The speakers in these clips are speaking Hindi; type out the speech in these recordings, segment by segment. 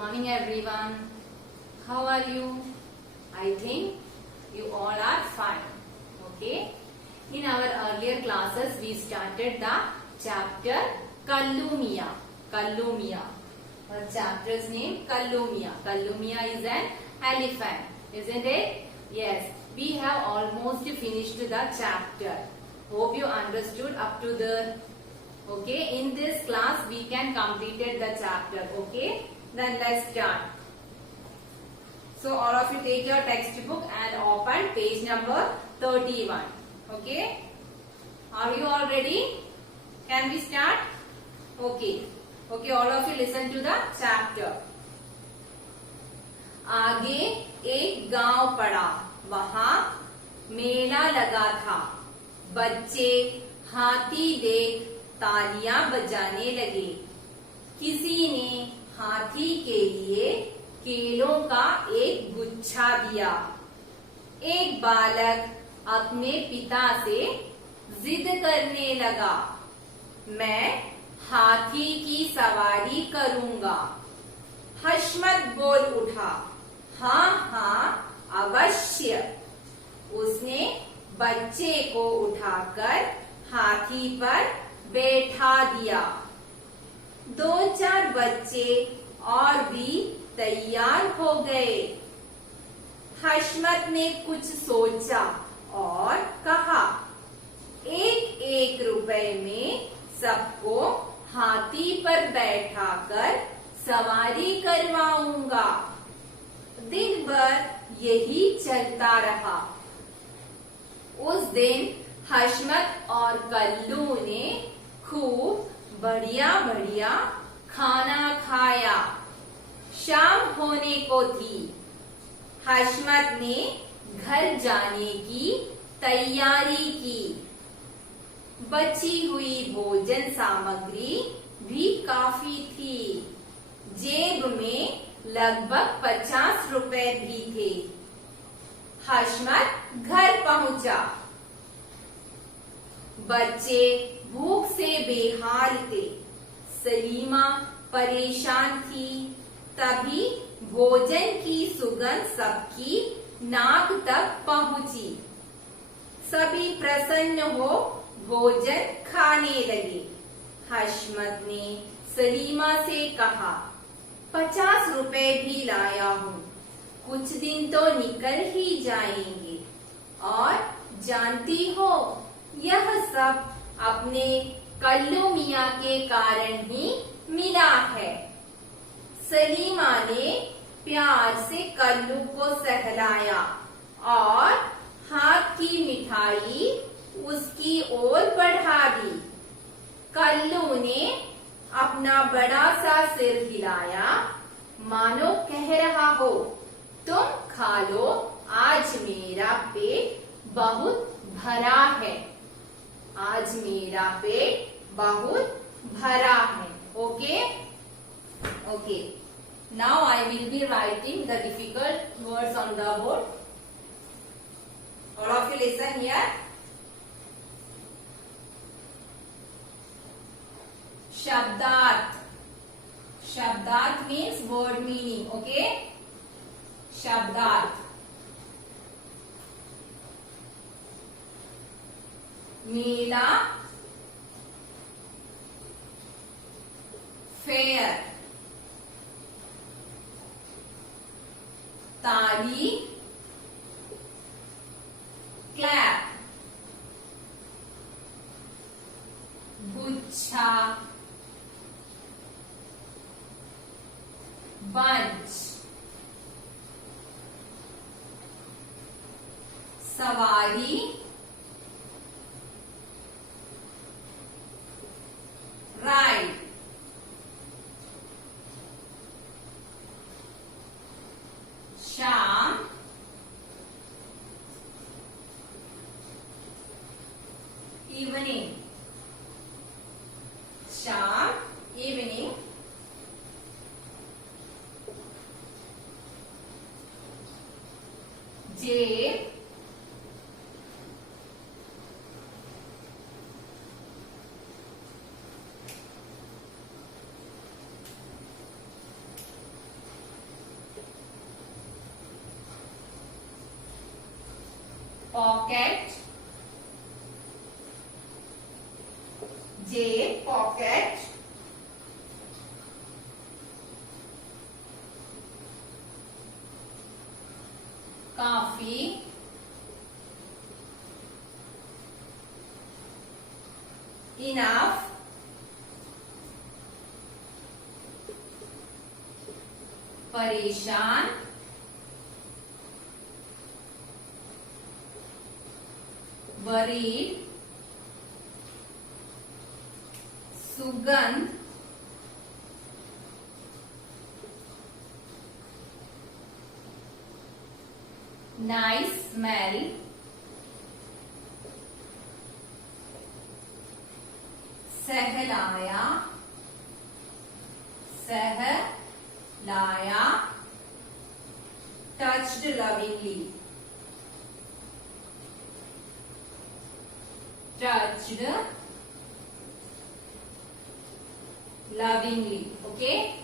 morning everyone. How are you? I think you all are fine. Okay. In our earlier classes we started the chapter Kallumia. Kallumia. Our chapter's name Kallumia. Kallumia is an elephant, isn't it? Yes. We have almost finished the chapter. Hope you understood up to the. Okay. In this class we can completed the chapter. Okay. Then let's start. So all of you take your textbook and open page number 31. Okay. Are you all ready? Can we start? Okay. Okay. All of you listen to the chapter. आगे एक गांव पड़ा, वहां मेला लगा था। बच्चे हाथी देख तालियां बजाने लगे। किसी ने हाथी के लिए केलों का एक गुच्छा दिया। एक बालक अपने पिता से जिद करने लगा, मैं हाथी की सवारी करूंगा। हशमत बोल उठा, हाँ हाँ अवश्य। उसने बच्चे को उठाकर हाथी पर बैठा दिया। दो चार बच्चे और भी तैयार हो गए। हशमत ने कुछ सोचा और कहा, एक एक रुपए में सबको हाथी पर बैठाकर सवारी करवाऊंगा। दिन भर यही चलता रहा। उस दिन हशमत और कल्लू ने खूब बढ़िया बढ़िया खाना खाया। शाम होने को थी। हशमत ने घर जाने की तैयारी की। बची हुई भोजन सामग्री भी काफी थी। जेब में लगभग 50 रुपए भी थे। हशमत घर पहुंचा। बच्चे भूख से बेहाल थे। सलीमा परेशान थी। तभी भोजन की सुगंध सबकी नाक तक पहुंची। सभी प्रसन्न हो भोजन खाने लगे। हशमत ने सलीमा से कहा, 50 रुपए भी लाया हूँ, कुछ दिन तो निकल ही जाएंगे। और जानती हो, यह सब अपने कल्लू मियाँ के कारण ही मिला है। सलीमा ने प्यार से कल्लू को सहलाया और हाथ की मिठाई उसकी ओर बढ़ा दी। कल्लू ने अपना बड़ा सा सिर हिलाया, मानो कह रहा हो, तुम खा लो, आज मेरा पेट बहुत भरा है। आज मेरा पेट बहुत भरा है। Okay? Okay. Now I will be writing the difficult words on the board. All of you listen here. Shabdat. Shabdat means word meaning. Okay? Shabdat. मेला, फेयर, ताली, क्लैप, गुच्छा, बंच, सवारी, राइड, शाम, इवनिंग, शाम, इवनिंग, जेब, काफी इनफ परेशान वरीड सुगंध नाइस स्मेल सहलाया सहलाया touched lovingly touched lovingly. Okay,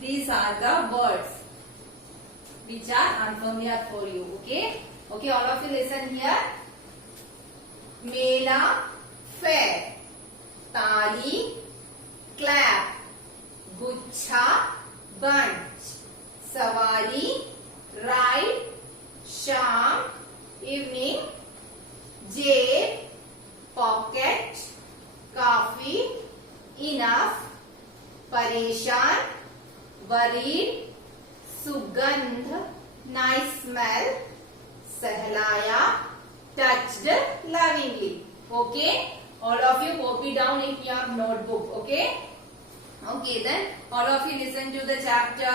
these are the words which are unfamiliar for you. Okay, all of you listen here. Mela fair, ताली clap, गुच्छा bunch, सवारी ride, शाम evening, जेब pocket, काफी enough, परेशान worried, सुगंध nice smell, सहलाया touched lovingly. Okay, all of you copy down in your notebook. Okay, then all of you listen to the chapter.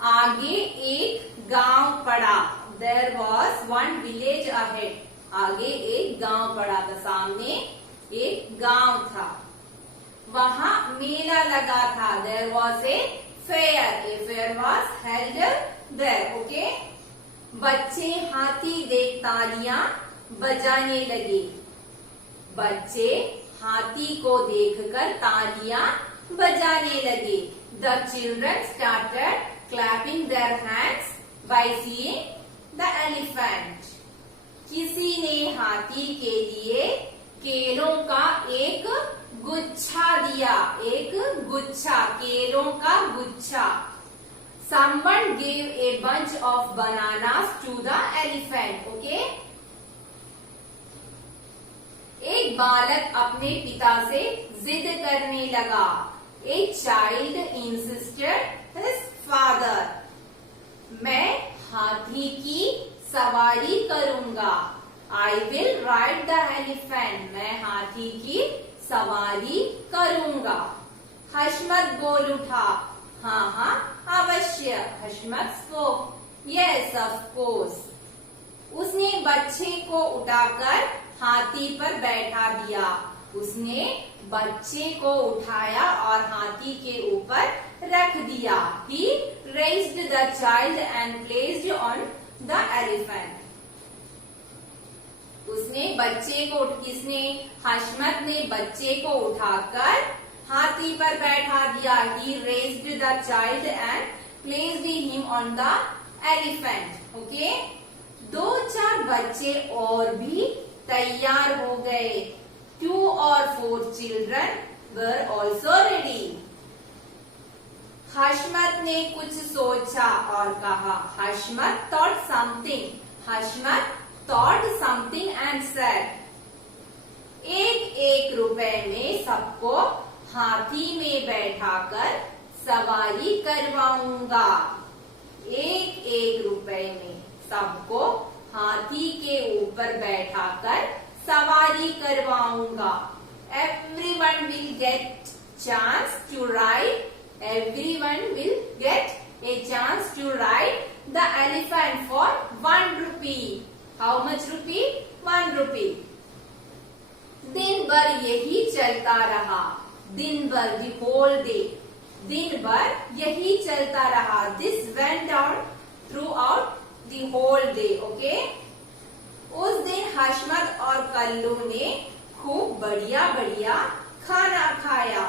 आगे एक गांव पड़ा. There was one village ahead. आगे एक गांव पड़ा था, सामने एक गांव था. वहां मेला लगा था. There was a fair. A fair was held there. Okay. बच्चे हाथी देख तालियां बजाने लगे. बच्चे हाथी को देखकर तालियां बजाने लगे. The children started clapping their hands by seeing the elephant. किसी ने हाथी के लिए केलों का एक गुच्छा दिया. एक गुच्छा, केलों का गुच्छा. Someone gave a bunch of bananas to the elephant. Okay? एक बालक अपने पिता से जिद करने लगा. A child insisted his father. मैं हाथी की सवारी करूंगा. I will ride the elephant. मैं हाथी की सवारी करूंगा. हशमत बोल उठा. हाँ अवश्य. हशमत spoke. Yes, of course. उसने बच्चे को उठाकर हाथी पर बैठा दिया. उसने बच्चे को उठाया और हाथी के ऊपर रख दिया. He raised the child and placed on the elephant. उसने बच्चे को, किसने? हशमत ने बच्चे को उठाकर हाथी पर बैठा दिया. He raised the child and placed him on the elephant. Okay? 2-4 बच्चे और भी तैयार हो गए. 2 or 4 children were also ready. हशमत ने कुछ सोचा और कहा. हशमत thought something. Hashmat thought something and said, 1-1 रुपए में सबको हाथी में बैठाकर सवारी करवाऊंगा. 1-1 रुपए में सबको हाथी के ऊपर बैठाकर सवारी करवाऊंगा. Everyone will get chance to ride. Everyone will get a chance to ride the elephant for 1 rupee. How much rupee? 1 rupee. दिन भर यही चलता रहा. दिन भर, the whole day. दिन भर यही चलता रहा. This went on throughout the whole day. Okay? उस दिन हशमत और कल्लू ने खूब बढ़िया बढ़िया खाना खाया.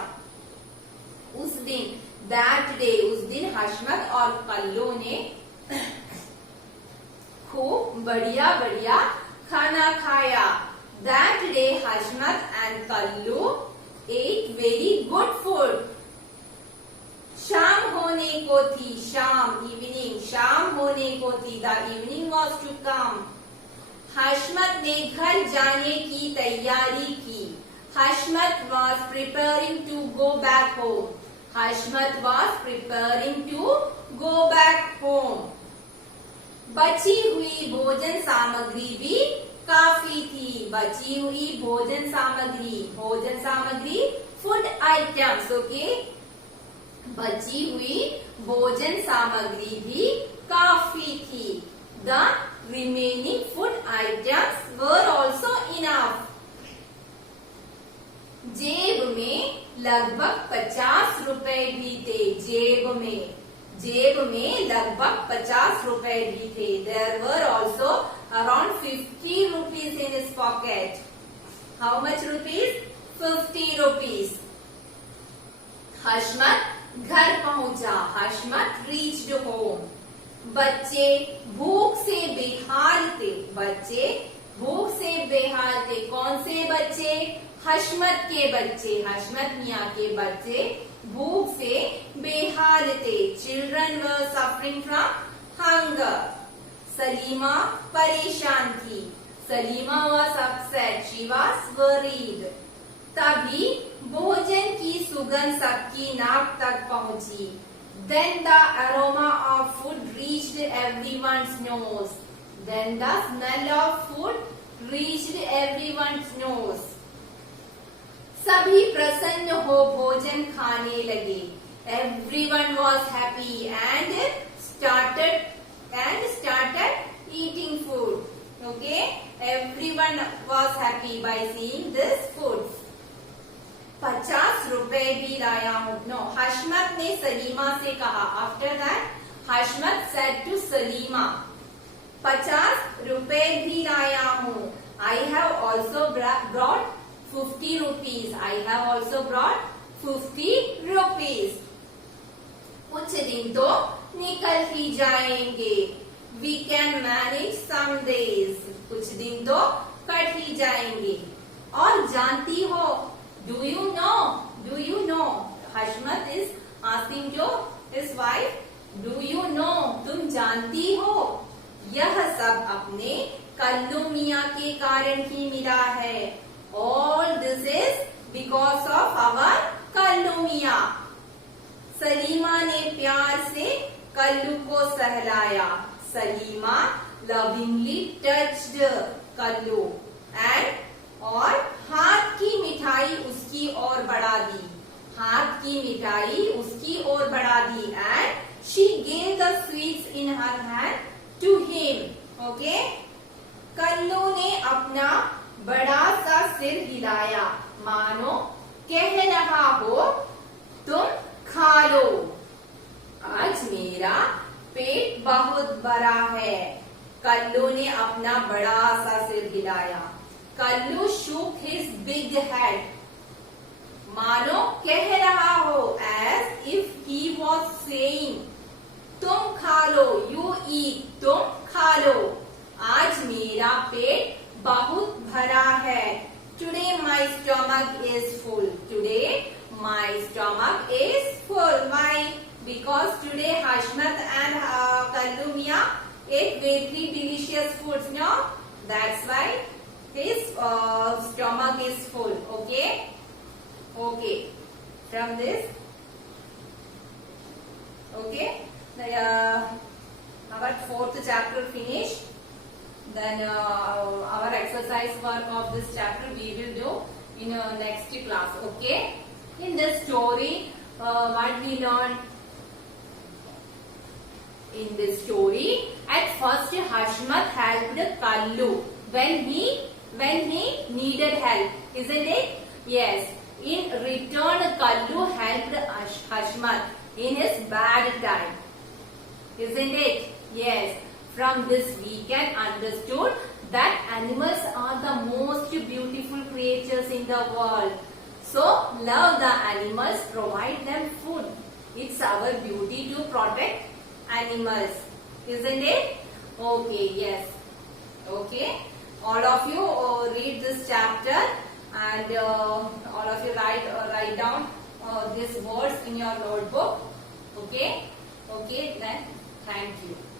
उस दिन, that day, उस दिन हशमत और कल्लू ने खूब बढ़िया बढ़िया खाना खाया. That day Hashmat and Kullu ate very good food. शाम हो होने को थी, शाम इवनिंग, शाम होने को थी, the evening was to come. Hashmat ने घर जाने की तैयारी की, Hashmat was preparing to go back home, Hashmat was preparing to go back home. बची हुई भोजन सामग्री भी काफी थी, बची हुई भोजन सामग्री फूड आइटम्स, ओके, बची हुई भोजन सामग्री भी काफी थी, the remaining food items were also enough. जेब में लगभग 50 रुपए भी थे, जेब में लगभग 50 रुपए भी थे। There were also around 50 rupees in his pocket. How much rupees? 50 rupees. हशमत घर पहुंचा, हशमत reached home. बच्चे भूख से बेहाल थे, बच्चे भूख से बेहाल थे। कौन से बच्चे? हशमत के बच्चे, हशमत मियाँ के बच्चे भूख से बेहाल थे। Children were suffering from hunger. Salima परेशान थी, Salima was upset, she was worried. तभी भोजन की सुगंध सबकी नाक तक पहुंची। Then the aroma of food reached everyone's nose. Then the smell of food reached everyone's nose. सभी प्रसन्न हो भोजन खाने लगे। Everyone was happy and started eating food. Okay, everyone was happy by seeing this food. 50 रुपए भी लाया हूँ। नो, हशमत ने सलीमा से कहा। After that, Hashmat said to Salima, 50 रुपए भी लाया हूँ। I have also brought 50 rupees. I have also brought 50 rupees. कुछ दिन तो निकल ही जाएंगे। We can manage some days. कुछ दिन तो कट ही जाएंगे। और जानती हो, do you know? Do you know? Hashmat is asking to his wife, do you know? तुम जानती हो? यह सब अपने कल्लू मियाँ के कारण ही मिला है। All this is because of our Kullu मियाँ। सलीमा ने प्यार से कल्लू को सहलाया। Salima lovingly touched Kullu and और हाथ की मिठाई उसकी ओर बढ़ा दी, हाथ की मिठाई उसकी ओर बढ़ा दी। and she gave the sweets in her hand to him. Okay? Kullu ने अपना बड़ा सा सिर हिलाया, मानो कह रहा हो तुम खा लो, आज मेरा पेट बहुत बड़ा है। कल्लू ने अपना बड़ा सा सिर हिलाया। Kullu shook his big head, मानो कह रहा हो, as if he was saying, तुम खा लो, you eat, तुम खा लो, आज मेरा पेट बहुत भरा है। Today my stomach is full. Today my stomach is full. Why? Because today Hashmat and Kallu Miya ate very delicious foods. No, that's why his stomach is full. Okay. Okay. From this. Okay. Our 4th chapter finished. Then our exercise work of this chapter we will do in next class. Okay. In this story, what we learned? In this story, at first Hashmat helped Kallu when he needed help, isn't it? Yes. In return, Kallu helped Hashmat in his bad time, isn't it? Yes. From this we can understood that animals are the most beautiful creatures in the world. So love the animals, provide them food. It's our duty to protect animals, isn't it? Okay, yes. Okay. All of you read this chapter and all of you write down these words in your notebook. Okay? Okay, then thank you.